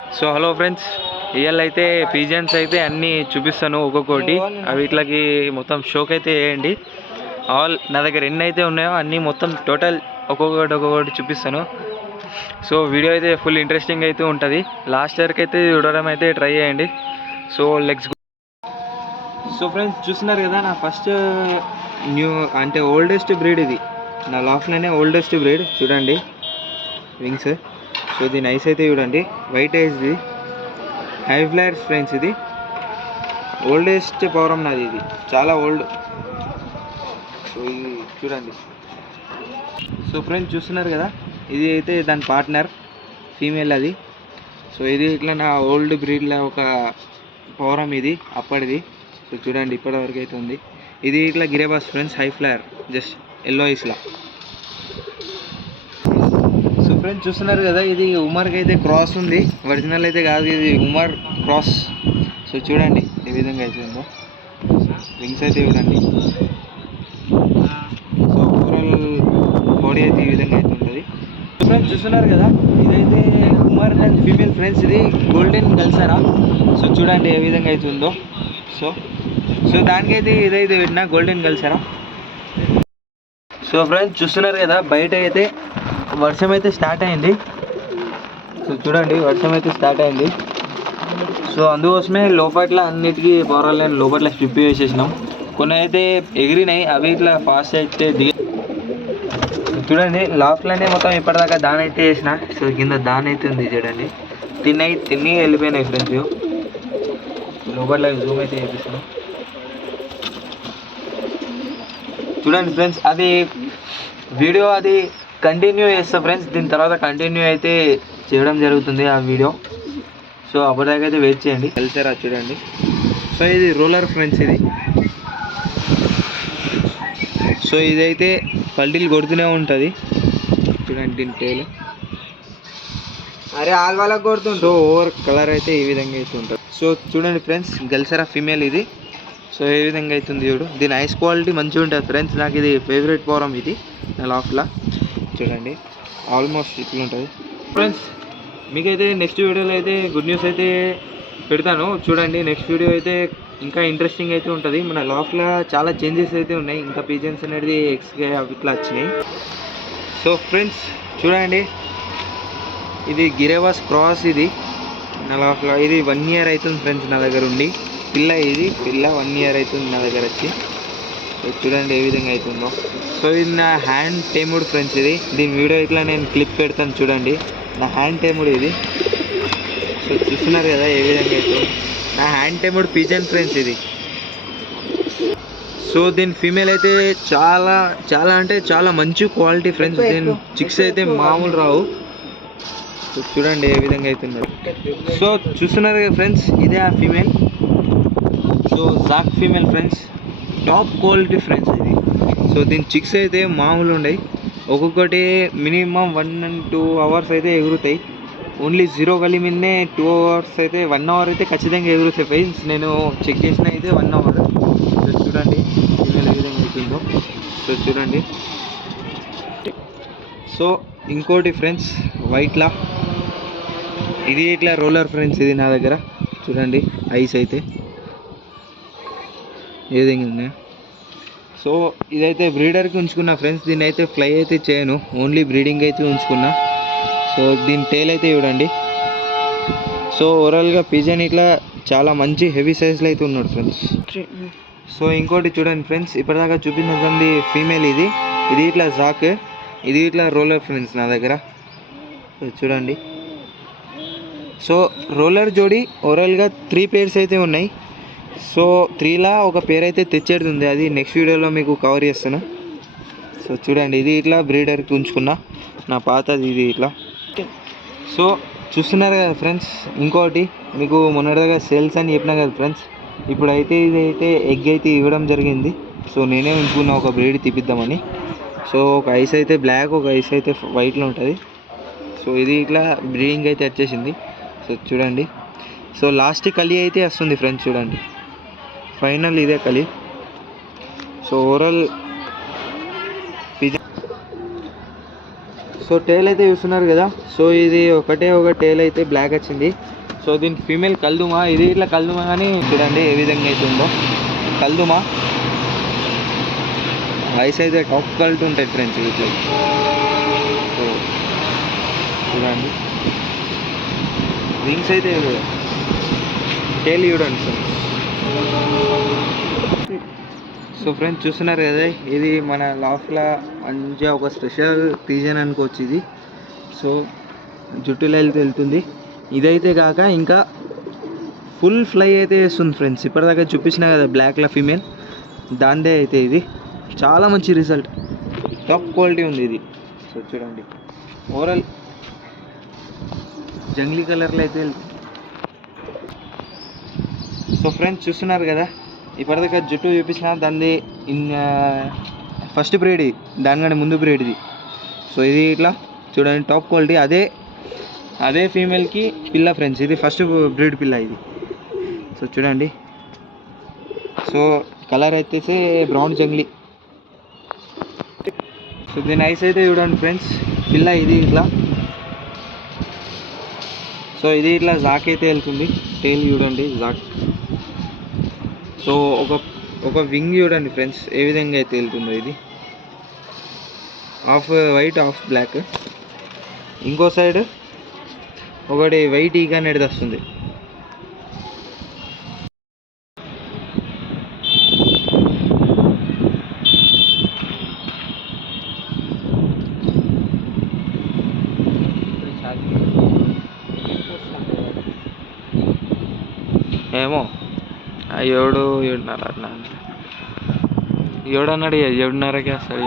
So hello friends, ఇవాళ అయితే pigeons అయితే అన్నీ చూపిస్తాను ఒక్కొక్కటి. అవి ఇట్లకి మొత్తం షోకి అయితే వేయండి. ఆల్ నా దగ్గర ఎన్ని అయితే ఉన్నాయో అన్నీ మొత్తం టోటల్ ఒక్కొక్కటి చూపిస్తాను. సో వీడియో అయితే ఫుల్ ఇంట్రెస్టింగ్ అయితే ఉంటుంది. లాస్ట్ ఇయర్కి అయితే చూడడం అయితే ట్రై చేయండి. So let's go. So friends చూస్తున్నారు కదా, నా ఫస్ట్ న్యూ అంటే ఓల్డెస్ట్ బ్రీడ్ ఇది. నా లాఫ్ట్లోనే ఓల్డెస్ట్ బ్రీడ్. చూడండి వింగ్స్. సో దీని ఐస్ అయితే చూడండి, వైట్ ఐస్ది హై ఫ్లైర్స్ ఫ్రెండ్స్. ఇది ఓల్డెస్ట్ పవరం నాది, ఇది చాలా ఓల్డ్. సో ఇది చూడండి. సో ఫ్రెండ్స్ చూస్తున్నారు కదా, ఇది అయితే దాని పార్ట్నర్ ఫీమేల్ అది. సో ఇది ఇట్లా నా ఓల్డ్ బ్రీడ్లో ఒక పవరం ఇది అప్పటిది. సో చూడండి ఇప్పటివరకు అయితే ఉంది. ఇది ఇట్లా గిరేబాస్ friends, high flyer, just yellow ఐస్లా. సో ఫ్రెండ్స్ చూస్తున్నారు కదా, ఇది ఉమర్కి అయితే క్రాస్ ఉంది, ఒరిజినల్ అయితే కాదు, ఇది ఉమర్ క్రాస్. సో చూడండి ఏ విధంగా అయితే ఉందో. వింగ్స్ అయితే చూడండి. సో ఓవరాల్ బాడీ అయితే ఈ విధంగా అయితే ఉంటుంది. సో ఫ్రెండ్స్ చూస్తున్నారు కదా, ఇదైతే ఉమర్ అండ్ ఫీమేల్ ఫ్రెండ్స్. ఇది గోల్డెన్ గల్సరా. సో చూడండి ఏ విధంగా అయితే ఉందో. సో దానికైతే ఇదైతే పెట్టిన గోల్డెన్ గల్సరా. సో ఫ్రెండ్స్ చూస్తున్నారు కదా, బయట అయితే వర్షం అయితే స్టార్ట్ అయింది. సో చూడండి వర్షం అయితే స్టార్ట్ అయింది. సో అందుకోసమే లోపట్ల అన్నిటికీ పవర్ లైన్ లోపట్ల స్ట్రిప్ చేసేసినాం. కొన్ని అయితే ఎగిరినాయి, అవి ఇట్లా ఫాస్ట్ అయితే దిగి. చూడండి లాఫ్ట్లోనే మొత్తం ఇప్పటిదాకా దాని అయితే వేసిన. సో కింద దాని అయితే ఉంది చూడండి. తిని వెళ్ళిపోయినాయి ఫ్రెండ్స్. లోపట్ల జూమ్ అయితే చేపిస్తున్నాం. చూడండి ఫ్రెండ్స్, అది వీడియో అది కంటిన్యూ చేస్తా ఫ్రెండ్స్. దీని తర్వాత కంటిన్యూ అయితే చేయడం జరుగుతుంది ఆ వీడియో. సో అప్పటిదాకా అయితే వెయిట్ చేయండి. కలిసారా చూడండి. సో ఇది రోలర్ ఫ్రెండ్స్ ఇది. సో ఇదైతే పల్టీలు కొడుతూనే ఉంటుంది. చూడండి దీని పేరు. అరే ఆల్ వాళ్ళకి కొడుతుంటో ఓవర్ కలర్ అయితే ఈ విధంగా అయితే ఉంటుంది. సో చూడండి ఫ్రెండ్స్, గల్సరా ఫీమేల్ ఇది. సో ఏ విధంగా అవుతుంది చూడు. దీని ఐస్ క్వాలిటీ మంచిగా ఉంటుంది ఫ్రెండ్స్. నాకు ఇది ఫేవరెట్ పవరం ఇది నా లాఫ్ట్లా. చూడండి ఆల్మోస్ట్ ఇట్లా ఉంటుంది ఫ్రెండ్స్. మీకైతే నెక్స్ట్ వీడియోలో అయితే గుడ్ న్యూస్ అయితే పెడతాను. చూడండి నెక్స్ట్ వీడియో అయితే ఇంకా ఇంట్రెస్టింగ్ అయితే ఉంటుంది. మన లాఫ్ట్లో చాలా చేంజెస్ అయితే ఉన్నాయి. ఇంకా పిజన్స్ అనేది ఎక్స్గా ఇట్లా వచ్చినాయి. సో ఫ్రెండ్స్ చూడండి, ఇది గిరేవాస్ క్రాస్. ఇది నా లాఫ్ట్లో ఇది 1 year అవుతుంది ఫ్రెండ్స్ నా దగ్గర ఉండి. ఇది పిల్ల 1 year అవుతుంది నా దగ్గర వచ్చి. సో చూడండి ఏ విధంగా అవుతుందో. సో ఇది నా హ్యాండ్ టేముడ్ ఫ్రెండ్స్. ఇది దీని వీడియో ఇట్లా నేను క్లిప్ పెడతాను చూడండి. నా హ్యాండ్ టేముడ్ ఇది. సో చూస్తున్నారు కదా ఏ విధంగా అవుతుంది. నా హ్యాండ్ టేముడ్ పిజన్ ఫ్రెండ్స్ ఇది. సో దీని ఫీమేల్ అయితే చాలా చాలా అంటే చాలా మంచి క్వాలిటీ ఫ్రెండ్స్. దీని చిక్స్ అయితే మామూలు రావు. సో చూడండి ఏ విధంగా అవుతున్నారు. సో చూస్తున్నారు కదా ఫ్రెండ్స్, ఇదే ఆ female. So Jack female friends, top quality friends ఇది. సో దీని చిక్స్ అయితే మామూలు ఉన్నాయి. ఒక్కొక్కటి మినిమం 1 and 2 hours అయితే ఎగురుతాయి. ఓన్లీ 0 గలి మీదనే 2 hours అయితే 1 hour అయితే ఖచ్చితంగా ఎగురుతాయి ఫ్రెండ్స్. నేను చెక్ చేసిన అయితే 1 hour. సో చూడండి ఫీమేల్ ఏ విధంగా అవుతుందో. సో చూడండి. సో ఇంకోటి ఫ్రెండ్స్ వైట్లా, ఇది ఇట్లా రోలర్ ఫ్రెండ్స్. ఇది నా దగ్గర చూడండి ఐస్ అయితే ఏ విధంగా ఉన్నాయి. సో ఇదైతే బ్రీడర్కి ఉంచుకున్నా ఫ్రెండ్స్. దీన్ని అయితే ఫ్లై అయితే చేయను, ఓన్లీ బ్రీడింగ్ అయితే ఉంచుకున్నా. సో దీని టేల్ అయితే చూడండి. సో ఓవరాల్గా పిజన్ ఇట్లా చాలా మంచి హెవీ సైజ్లో అయితే ఉన్నాడు ఫ్రెండ్స్. సో ఇంకోటి చూడండి ఫ్రెండ్స్, ఇప్పటిదాకా చూపించింది ఫీమేల్ ఇది. ఇది ఇట్లా జాక్, ఇది ఇట్లా రోలర్ ఫ్రెండ్స్ నా దగ్గర. సో చూడండి. సో రోలర్ జోడి ఓవరాల్గా 3 pairs అయితే ఉన్నాయి. సో 3లా ఒక పేరు అయితే తెచ్చేది ఉంది, అది నెక్స్ట్ వీడియోలో మీకు కవర్ చేస్తాను. సో చూడండి ఇది ఇట్లా బ్రీడర్కి ఉంచుకున్నా నా పాతది ఇది ఇట్లా. సో చూస్తున్నారు కదా ఫ్రెండ్స్, ఇంకోటి మీకు మొన్నటిగా సేల్స్ అని చెప్పినా కదా ఫ్రెండ్స్. ఇప్పుడైతే ఇదైతే ఎగ్ అయితే ఇవ్వడం జరిగింది. సో నేనే ఉంచుకున్నా ఒక బ్రీడ్ తీపిద్దామని. సో ఒక ఐస్ అయితే బ్లాక్, ఒక ఐస్ అయితే వైట్లో ఉంటుంది. సో ఇది ఇట్లా బ్రీడింగ్ అయితే వచ్చేసింది. సో చూడండి. సో లాస్ట్ కలి అయితే వస్తుంది ఫ్రెండ్స్. చూడండి ఫైనల్ ఇదే కలి. So overall pigeon. సో టేల్ అయితే చూస్తున్నారు కదా. సో ఇది ఒక టేల్ అయితే బ్లాక్ వచ్చింది. సో దీని ఫీమేల్ కల్దుమా, ఇది ఇట్లా కల్దుమా కానీ చూడండి ఏ విధంగా అయితే ఉందో. కల్దుమా ఐస్ అయితే టాప్ క్వాలిటీ ఉంటాయి ఫ్రెండ్స్ వీటిలో. సో చూడండి వింగ్స్ అయితే టేల్ చూడండి ఫ్రెండ్స్. సో ఫ్రెండ్స్ చూస్తున్నారు కదా, ఇది మన లాఫ్లా మంచిగా ఒక స్పెషల్ రీజన్ అనుకోవచ్చు ఇది. సో జుట్టులో వెళ్తుంది. ఇదైతే కాక ఇంకా ఫుల్ ఫ్లై అయితే వేస్తుంది ఫ్రెండ్స్. ఇప్పటిదాకా చూపించిన కదా బ్లాక్లా ఫీమేల్, దాందే అయితే ఇది చాలా మంచి రిజల్ట్, టాప్ క్వాలిటీ ఉంది ఇది. సో చూడండి ఓవరాల్ జంగ్లీ కలర్లో అయితే వెళ్తుంది. సో ఫ్రెండ్స్ చూస్తున్నారు కదా, ఇప్పటిదాకా జుట్టు చూపించిన దాన్ని ఫస్ట్ బ్రీడ్, దానికంటే ముందు బ్రీడ్ ఇది. సో ఇది ఇట్లా చూడండి టాప్ క్వాలిటీ. అదే ఫీమేల్కి పిల్ల ఫ్రెండ్స్, ఇది ఫస్ట్ బ్రీడ్ పిల్ల ఇది. సో చూడండి, సో కలర్ అయితే బ్రౌన్ జంగ్లీ. సో దీని ఐస్ అయితే చూడండి ఫ్రెండ్స్, పిల్ల ఇది ఇట్లా. సో ఇది ఇట్లా జాక్ అయితే వెళ్తుంది, టేల్ చూడండి జాక్. సో ఒక వింగ్ చూడండి ఫ్రెండ్స్ ఏ విధంగా అయితే వెళ్తుందో. ఇది హాఫ్ వైట్ హాఫ్ బ్లాక్, ఇంకో సైడ్ ఒకటి వైట్ ఈగ అనేది వస్తుంది. ఏమో 7:30 అన్నాడు, 7:30కి వస్తాడు.